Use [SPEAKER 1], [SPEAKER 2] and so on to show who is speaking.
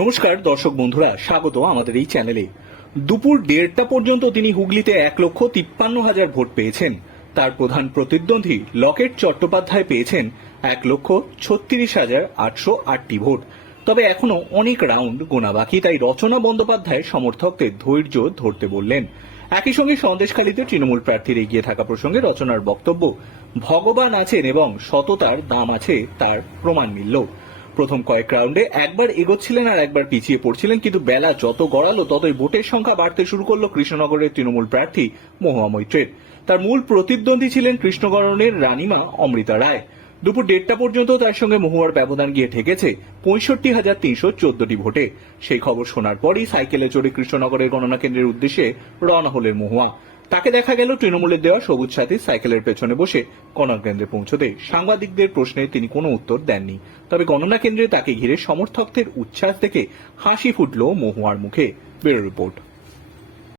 [SPEAKER 1] নমস্কার, দর্শক বন্ধুরা, স্বাগত আমাদের এই চ্যানেলে। দুপুর দেড়টা পর্যন্ত তিনি হুগলিতে এক লক্ষ তিপ্পান্ন হাজার ভোট পেয়েছেন। তার প্রধান প্রতিদ্বন্দ্বী লকেট চট্টোপাধ্যায় পেয়েছেন এক লক্ষ ছত্রিশ হাজার আটশো আটটি ভোট। তবে এখনও অনেক রাউন্ড গোনা বাকি, তাই রচনা বন্দ্যোপাধ্যায়ের সমর্থকদের ধৈর্য ধরতে বললেন। একই সঙ্গে সন্দেশখালীতে তৃণমূল প্রার্থীর এগিয়ে থাকা প্রসঙ্গে রচনার বক্তব্য, ভগবান আছেন এবং সততার দাম আছে তার প্রমাণ মিলল। প্রথম কয়েক রাউন্ডে একবার এগোচ্ছিলেন আর একবার পিছিয়ে পড়ছিলেন, কিন্তু বেলা যত গড়ালো ততই ভোটের সংখ্যা বাড়তে শুরু করল কৃষ্ণনগরের তৃণমূল প্রার্থী মহুয়া মৈত্রের। তার মূল প্রতিদ্বন্দ্বী ছিলেন কৃষ্ণগরণের রানীমা অমৃতা রায়। দুপুর দেড়টা পর্যন্ত তার সঙ্গে মহুয়ার ব্যবধান গিয়ে ঠেকেছে পঁয়ষট্টি হাজার তিনশো চোদ্দটি ভোটে। সেই খবর শোনার পরই সাইকেলে চড়ে কৃষ্ণনগরের গণনা কেন্দ্রের উদ্দেশ্যে রওনা হলেন মহুয়া। তাকে দেখা গেল তৃণমূলের দেওয়া সবুজ সাথী সাইকেলের পেছনে বসে। গণনা কেন্দ্রে পৌঁছতে সাংবাদিকদের প্রশ্নে তিনি কোনো উত্তর দেননি। তবে গণনা কেন্দ্রে তাকে ঘিরে সমর্থকদের উচ্ছ্বাস দেখে হাসি ফুটল মহুয়ার মুখে। Bureau report.